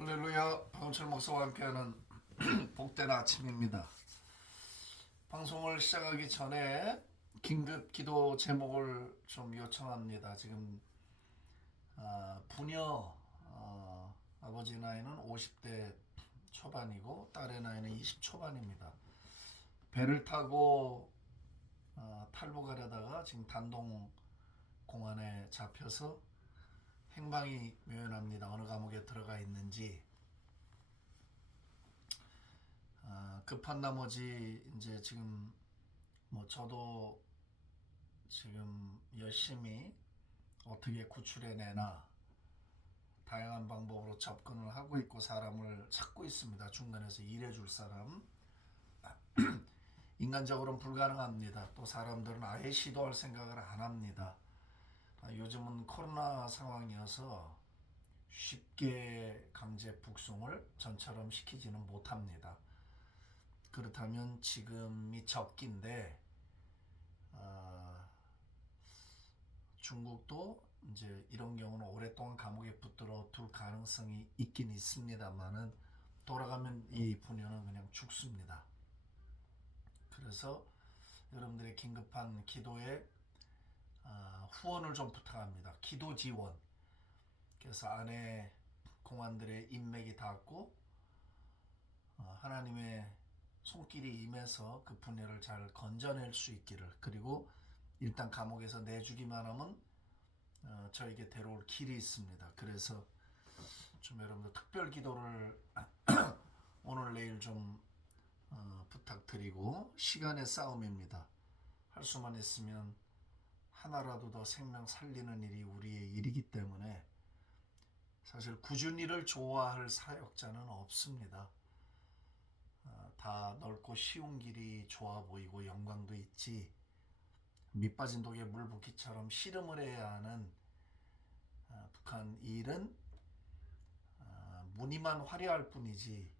할렐루야 박원철 목사와 함께하는 복된 아침입니다. 방송을 시작하기 전에 긴급 기도 제목을 좀 요청합니다. 지금 아, 부녀 어, 아버지 나이는 50대 초반이고 딸의 나이는 20 초반입니다. 배를 타고 어, 탈북하려다가 지금 단동 공안에 잡혀서 행방이 묘연합니다. 어느 들어가 있는지 아, 급한 나머지 이제 지금 뭐 저도 지금 열심히 어떻게 구출해내나 다양한 방법으로 접근을 하고 있고 사람을 찾고 있습니다. 중간에서 일해줄 사람 인간적으로는 불가능합니다. 또 사람들은 아예 시도할 생각을 안 합니다. 아, 요즘은 코로나 상황이어서 쉽게 강제 북송을 전처럼 시키지는 못합니다. 그렇다면 지금이 적기인데 아, 중국도 이제 이런 경우는 오랫동안 감옥에 붙들어 둘 가능성이 있긴 있습니다만은 돌아가면 이 부녀는 그냥 죽습니다. 그래서 여러분들의 긴급한 기도에 아, 후원을 좀 부탁합니다. 기도 지원. 그래서 안에 공안들의 인맥이 닿고 어, 하나님의 손길이 임해서 그 분야를 잘 건져낼 수 있기를 그리고 일단 감옥에서 내주기만 하면 어, 저에게 데려올 길이 있습니다. 그래서 좀 여러분들 특별 기도를 오늘 내일 좀 어, 부탁드리고 시간의 싸움입니다. 할 수만 있으면 하나라도 더 생명 살리는 일이 우리의 일이기 때문에 사실 꾸준히 일을 좋아할 사역자는 없습니다. 어, 다 넓고 쉬운 길이 좋아 보이고 영광도 있지 밑빠진 독에 물 붓기처럼 씨름을 해야 하는 어, 북한 일은 어, 무늬만 화려할 뿐이지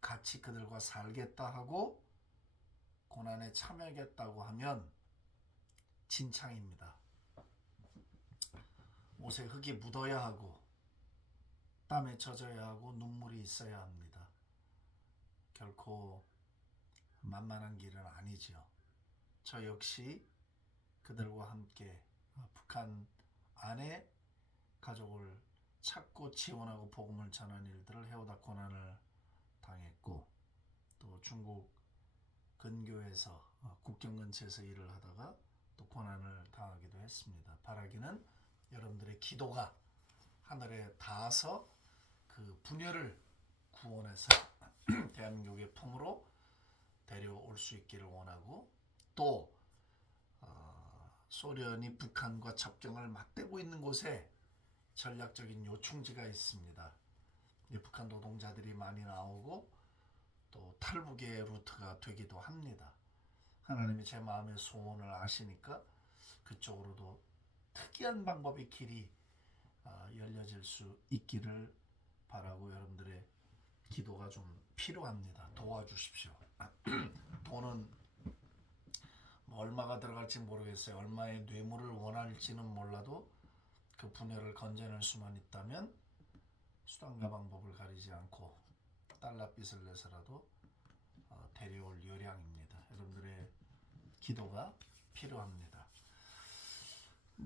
같이 그들과 살겠다 하고 고난에 참여하겠다고 하면 진창입니다. 옷에 흙이 묻어야 하고 땀에 젖어야 하고 눈물이 있어야 합니다. 결코 만만한 길은 아니지요. 저 역시 그들과 함께 북한 안에 가족을 찾고 지원하고 복음을 전하는 일들을 해오다 고난을 당했고 또 중국 근교에서 어, 국경 근처에서 일을 하다가 또 고난을 당하기도 했습니다. 바라기는 여러분들의 기도가 하늘에 닿아서 그 분열을 구원해서 대한민국의 품으로 데려올 수 있기를 원하고 또 어, 소련이 북한과 접경을 맞대고 있는 곳에 전략적인 요충지가 있습니다. 이 북한 노동자들이 많이 나오고 또 탈북의 루트가 되기도 합니다. 하나님이 제 마음의 소원을 아시니까 그쪽으로도 특이한 방법의 길이 아, 열려질 수 있기를 바라고 여러분들의 기도가 좀 필요합니다. 도와주십시오. 돈은 뭐 얼마가 들어갈지 모르겠어요. 얼마의 뇌물을 원할지는 몰라도 그 분야를 건져낼 수만 있다면 수단과 방법을 가리지 않고 달러빚을 내서라도 어, 데려올 요량입니다. 여러분들의 기도가 필요합니다.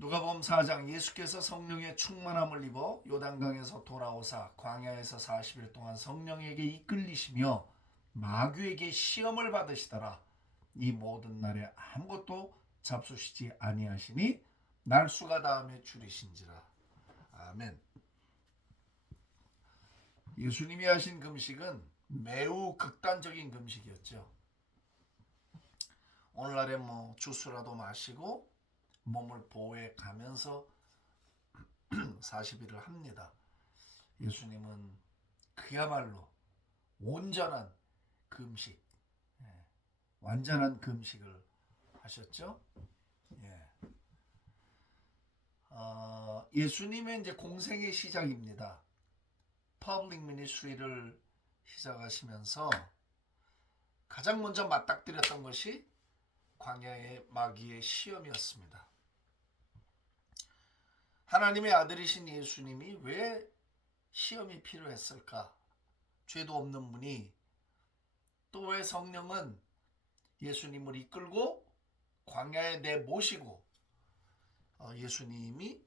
누가복음 4장 예수께서 성령의 충만함을 입어 요단강에서 돌아오사 광야에서 40일 동안 성령에게 이끌리시며 마귀에게 시험을 받으시더라. 이 모든 날에 아무것도 잡수시지 아니하시니 날수가 다음에 줄이신지라. 아멘. 예수님이 하신 금식은 매우 극단적인 금식이었죠. 오늘날에 뭐 주스라도 마시고 몸을 보호해 가면서 40일을 합니다. 예수님은 그야말로 온전한 금식, 예, 완전한 금식을 하셨죠. 예. 어, 예수님의 이제 공생의 시작입니다. 퍼블릭 미니스트리를 시작하시면서 가장 먼저 맞닥뜨렸던 것이 광야의 마귀의 시험이었습니다. 하나님의 아들이신 예수님이 왜 시험이 필요했을까? 죄도 없는 분이 또 왜 성령은 예수님을 이끌고 광야에 내모시고 어, 예수님이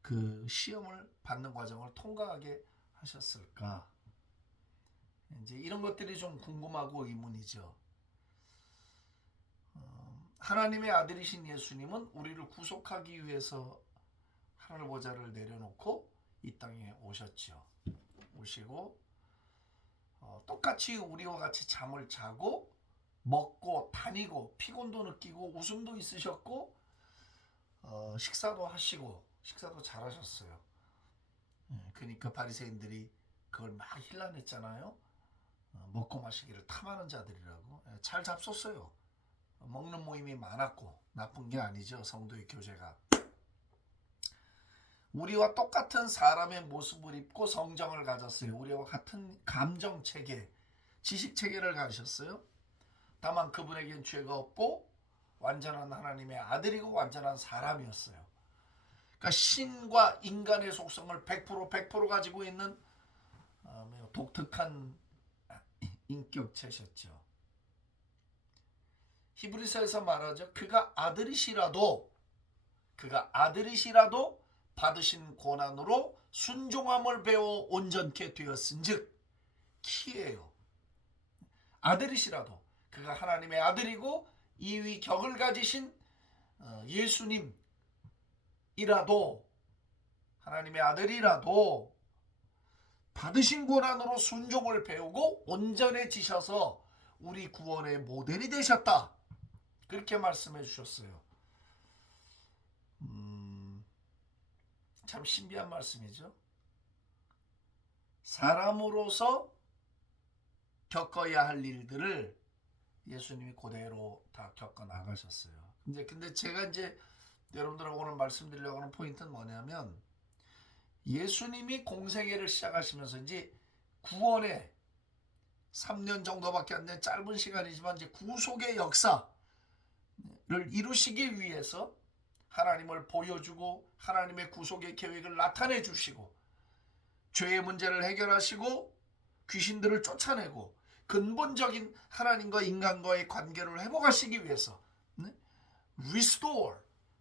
그 시험을 받는 과정을 통과하게 하셨을까? 이제 이런 것들이 좀 궁금하고 의문이죠. 어, 하나님의 아들이신 예수님은 우리를 구속하기 위해서 하늘 보좌를 내려놓고 이 땅에 오셨죠. 오시고 어, 똑같이 우리와 같이 잠을 자고 먹고 다니고 피곤도 느끼고 웃음도 있으셨고 어, 식사도 하시고 식사도 잘하셨어요. 예, 그러니까 바리새인들이 그걸 막 힐난했잖아요. 어, 먹고 마시기를 탐하는 자들이라고 예, 잘 잡섰어요. 먹는 모임이 많았고 나쁜 게 아니죠 성도의 교제가. 우리와 똑같은 사람의 모습을 입고 성정을 가졌어요. 우리와 같은 감정 체계, 지식 체계를 가지셨어요. 다만 그분에겐 죄가 없고 완전한 하나님의 아들이고 완전한 사람이었어요. 그러니까 신과 인간의 속성을 100% 100% 가지고 있는 어, 매우 독특한 인격체셨죠. 히브리서에서 말하죠. 그가 아들이시라도 그가 아들이시라도 받으신 고난으로 순종함을 배워 온전케 되었은즉 키예요. 아들이시라도 그가 하나님의 아들이고 이위 격을 가지신 어, 예수님이라도 하나님의 아들이라도 받으신 고난으로 순종을 배우고 온전해지셔서 우리 구원의 모델이 되셨다. 그렇게 말씀해 주셨어요. 음, 참 신비한 말씀이죠. 사람으로서 겪어야 할 일들을 예수님이 그대로 다 겪어 나가셨어요. 이제 근데 제가 이제 여러분들하고 오늘 말씀드리려고 하는 포인트는 뭐냐면 예수님이 공생애를 시작하시면서 이제 구원의 3년 정도밖에 안 된 짧은 시간이지만 이제 구속의 역사를 이루시기 위해서 하나님을 보여주고 하나님의 구속의 계획을 나타내 주시고 죄의 문제를 해결하시고 귀신들을 쫓아내고 근본적인 하나님과 인간과의 관계를 회복하시기 위해서 네? restore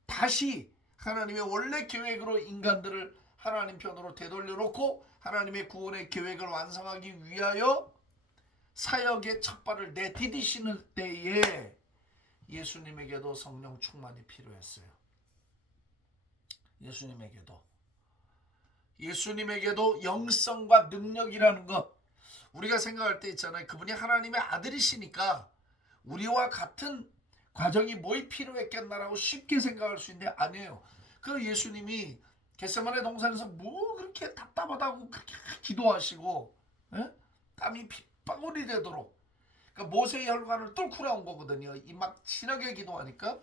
다시 하나님의 원래 계획으로 인간들을 하나님 편으로 되돌려 놓고 하나님의 구원의 계획을 완성하기 위하여 사역의 첫발을 내디디시는 때에 예수님에게도 성령 충만이 필요했어요. 예수님에게도 예수님에게도 영성과 능력이라는 것 우리가 생각할 때 있잖아요. 그분이 하나님의 아들이시니까 우리와 같은 과정이 뭐이 필요했겠나라고 쉽게 생각할 수 있는데 아니에요. 그 예수님이 겟세마네 동산에서 뭐 그렇게 답답하다고 그렇게 기도하시고 에? 땀이 빗방울이 되도록 그러니까 모세의 혈관을 뚫고 나온 거거든요. 이 막 진하게 기도하니까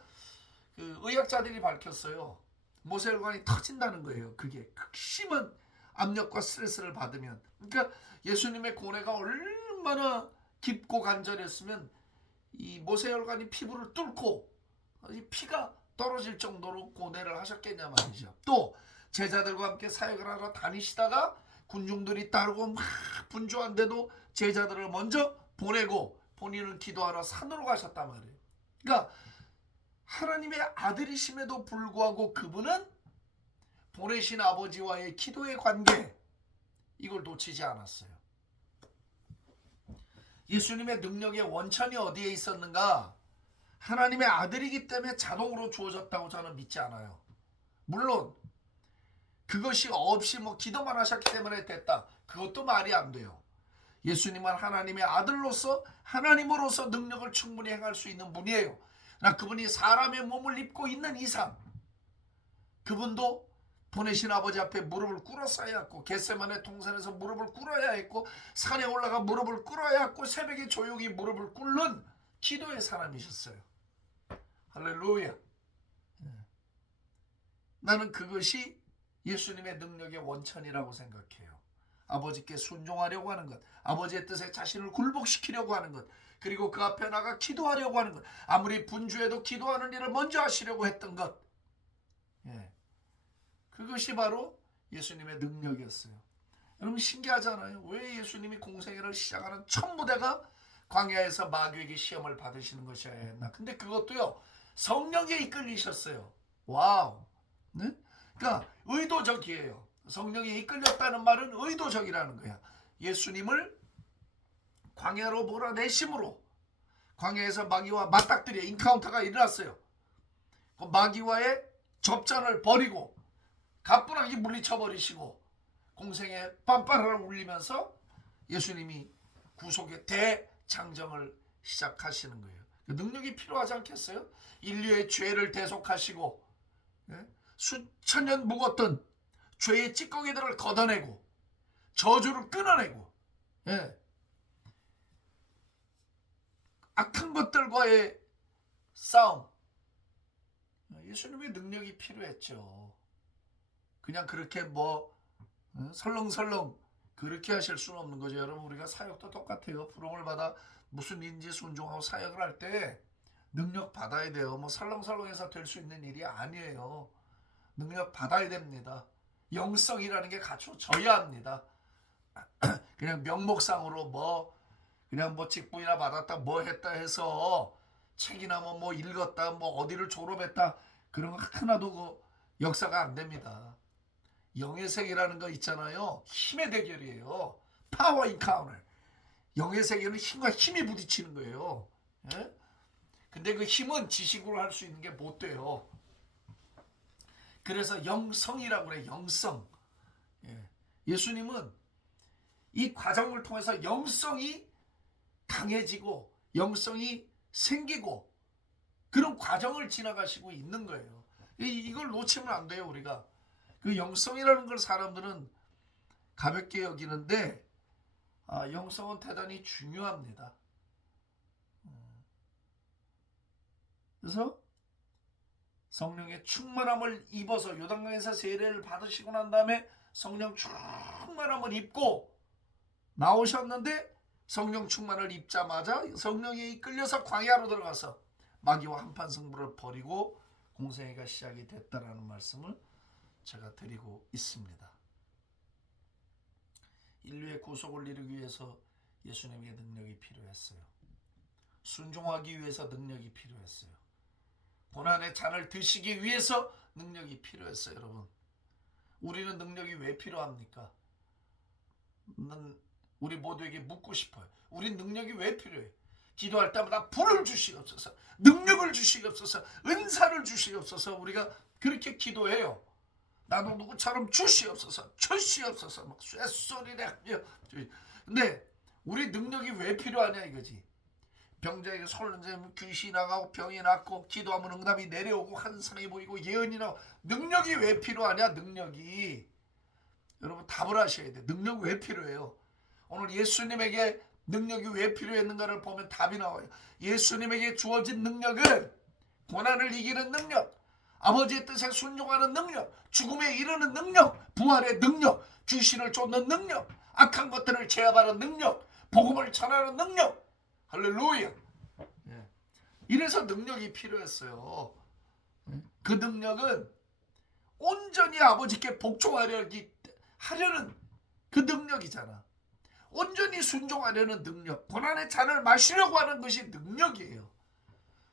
그 의학자들이 밝혔어요. 모세 혈관이 터진다는 거예요. 그게 극심한 압력과 스트레스를 받으면 그러니까 예수님의 고뇌가 얼마나 깊고 간절했으면 이 모세 혈관이 피부를 뚫고 이 피가 떨어질 정도로 고뇌를 하셨겠냐 말이죠. 또 제자들과 함께 사역을 하러 다니시다가 군중들이 따르고 막 분주한데도 제자들을 먼저 보내고 본인은 기도하러 산으로 가셨단 말이에요. 그러니까 하나님의 아들이심에도 불구하고 그분은 보내신 아버지와의 기도의 관계 이걸 놓치지 않았어요. 예수님의 능력의 원천이 어디에 있었는가? 하나님의 아들이기 때문에 자동으로 주어졌다고 저는 믿지 않아요. 물론 그것이 없이 뭐 기도만 하셨기 때문에 됐다. 그것도 말이 안 돼요. 예수님은 하나님의 아들로서 하나님으로서 능력을 충분히 행할 수 있는 분이에요. 나 그분이 사람의 몸을 입고 있는 이상 그분도 보내신 아버지 앞에 무릎을 꿇었어야 했고 겟세만의 동산에서 무릎을 꿇어야 했고 산에 올라가 무릎을 꿇어야 했고 새벽에 조용히 무릎을 꿇는 기도의 사람이셨어요. 할렐루야. 예. 나는 그것이 예수님의 능력의 원천이라고 생각해요. 아버지께 순종하려고 하는 것, 아버지의 뜻에 자신을 굴복시키려고 하는 것, 그리고 그 앞에 나가 기도하려고 하는 것, 아무리 분주해도 기도하는 일을 먼저 하시려고 했던 것. 예. 그것이 바로 예수님의 능력이었어요. 여러분 신기하잖아요. 왜 예수님이 공생애를 시작하는 첫 무대가 광야에서 마귀에게 시험을 받으시는 것이어야 했나? 근데 그것도요 성령에 이끌리셨어요. 와우. 네? 그러니까 의도적이에요. 성령에 이끌렸다는 말은 의도적이라는 거야. 예수님을 광야로 몰아내심으로 광야에서 마귀와 맞닥뜨려 인카운터가 일어났어요. 그 마귀와의 접전을 벌이고 가뿐하게 물리쳐 버리시고 공생에 빰빠라를 울리면서 예수님이 구속의 대장정을 시작하시는 거예요. 그 능력이 필요하지 않겠어요? 인류의 죄를 대속하시고 예? 수천 년 묵었던 죄의 찌꺼기들을 걷어내고 저주를 끊어내고 예. 악한 것들과의 싸움 예수님의 능력이 필요했죠. 그냥 그렇게 뭐 어, 설렁설렁 그렇게 하실 수는 없는 거죠. 여러분 우리가 사역도 똑같아요. 부름을 받아 무슨 인지 순종하고 사역을 할 때 능력 받아야 돼요. 뭐 설렁설렁해서 될 수 있는 일이 아니에요. 능력 받아야 됩니다. 영성이라는 게 갖춰져야 합니다. 그냥 명목상으로 뭐 그냥 뭐 직분이나 받았다 뭐 했다 해서 책이나 뭐, 뭐 읽었다 뭐 어디를 졸업했다 그런 거 하나도 그 역사가 안 됩니다. 영의 세계라는 거 있잖아요. 힘의 대결이에요. 파워 인카운터. 영의 세계는 힘과 힘이 부딪히는 거예요. 예? 근데 그 힘은 지식으로 할 수 있는 게 못 돼요. 그래서 영성이라고 그래. 영성. 예. 예수님은 이 과정을 통해서 영성이 강해지고 영성이 생기고 그런 과정을 지나가시고 있는 거예요. 이- 이걸 놓치면 안 돼요, 우리가. 그 영성이라는 걸 사람들은 가볍게 여기는데 아, 영성은 대단히 중요합니다. 음. 그래서 성령의 충만함을 입어서 요단강에서 세례를 받으시고 난 다음에 성령 충만함을 입고 나오셨는데 성령 충만을 입자마자 성령에 이끌려서 광야로 들어가서 마귀와 한판 승부를 벌이고 공생애가 시작이 됐다라는 말씀을 제가 드리고 있습니다. 인류의 구속을 이루기 위해서 예수님의 능력이 필요했어요. 순종하기 위해서 능력이 필요했어요. 고난의 잔을 드시기 위해서 능력이 필요했어요, 여러분. 우리는 능력이 왜 필요합니까? 난 우리 모두에게 묻고 싶어요. 우리 능력이 왜 필요해? 기도할 때마다 불을 주시옵소서, 능력을 주시옵소서, 은사를 주시옵소서. 우리가 그렇게 기도해요. 나도 누구처럼 주시옵소서, 주시옵소서, 막 쇳소리를 하며. 근데 우리 능력이 왜 필요하냐 이거지. 병자에게 솔는제 귀신이 나가고 병이 낫고 기도하면 응답이 내려오고 환상이 보이고 예언이 나오고 능력이 왜 필요하냐? 능력이. 여러분 답을 하셔야 돼. 능력 왜 필요해요? 오늘 예수님에게 능력이 왜 필요했는가를 보면 답이 나와요. 예수님에게 주어진 능력은 고난을 이기는 능력 아버지의 뜻에 순종하는 능력 죽음에 이르는 능력 부활의 능력 귀신을 쫓는 능력 악한 것들을 제압하는 능력 복음을 전하는 능력 할렐루야. 예. 이래서 능력이 필요했어요. 예. 그 능력은 온전히 아버지께 복종하려기 하려는 그 능력이잖아. 온전히 순종하려는 능력. 고난의 잔을 마시려고 하는 것이 능력이에요.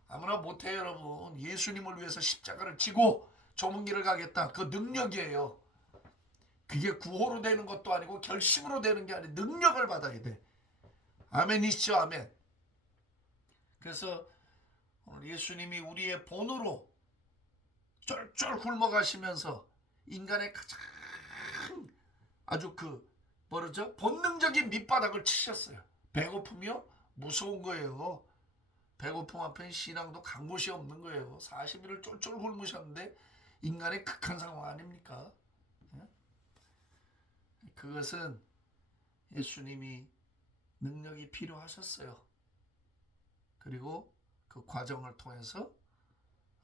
아무나 못해요, 여러분. 예수님을 위해서 십자가를 지고 좁은 길을 가겠다. 그 능력이에요. 그게 구호로 되는 것도 아니고 결심으로 되는 게 아니고 능력을 받아야 돼. 아멘이시죠, 아멘. 그래서 오늘 예수님이 우리의 본으로 쫄쫄 굶어가시면서 인간의 가장 아주 그 뭐라죠 본능적인 밑바닥을 치셨어요. 배고픔이요 무서운 거예요. 배고픔 앞엔 신앙도 간 곳이 없는 거예요. 40일을 쫄쫄 굶으셨는데 인간의 극한 상황 아닙니까? 예? 그것은 예수님이 능력이 필요하셨어요. 그리고 그 과정을 통해서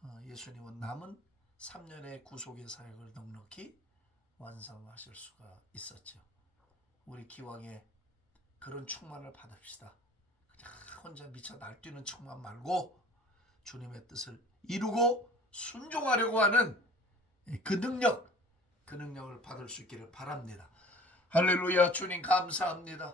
어, 예수님은 남은 3년의 구속의 사역을 넉넉히 완성하실 수가 있었죠. 우리 기왕에 그런 충만을 받읍시다. 그냥 혼자 미쳐 날뛰는 충만 말고 주님의 뜻을 이루고 순종하려고 하는 그 능력, 그 능력을 받을 수 있기를 바랍니다. 할렐루야 주님 감사합니다.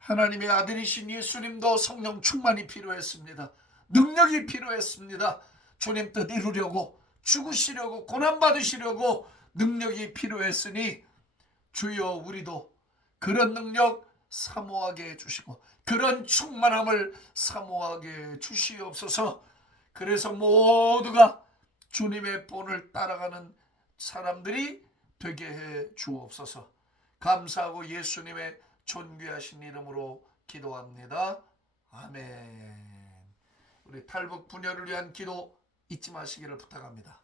하나님의 아들이신 예수님도 성령 충만이 필요했습니다. 능력이 필요했습니다. 주님 뜻 이루려고 죽으시려고 고난 받으시려고 능력이 필요했으니 주여 우리도 그런 능력 사모하게 해주시고 그런 충만함을 사모하게 주시옵소서. 그래서 모두가 주님의 본을 따라가는 사람들이 되게 해 주옵소서. 감사하고 예수님의 존귀하신 이름으로 기도합니다. 아멘. 우리 탈북 분열을 위한 기도 잊지 마시기를 부탁합니다.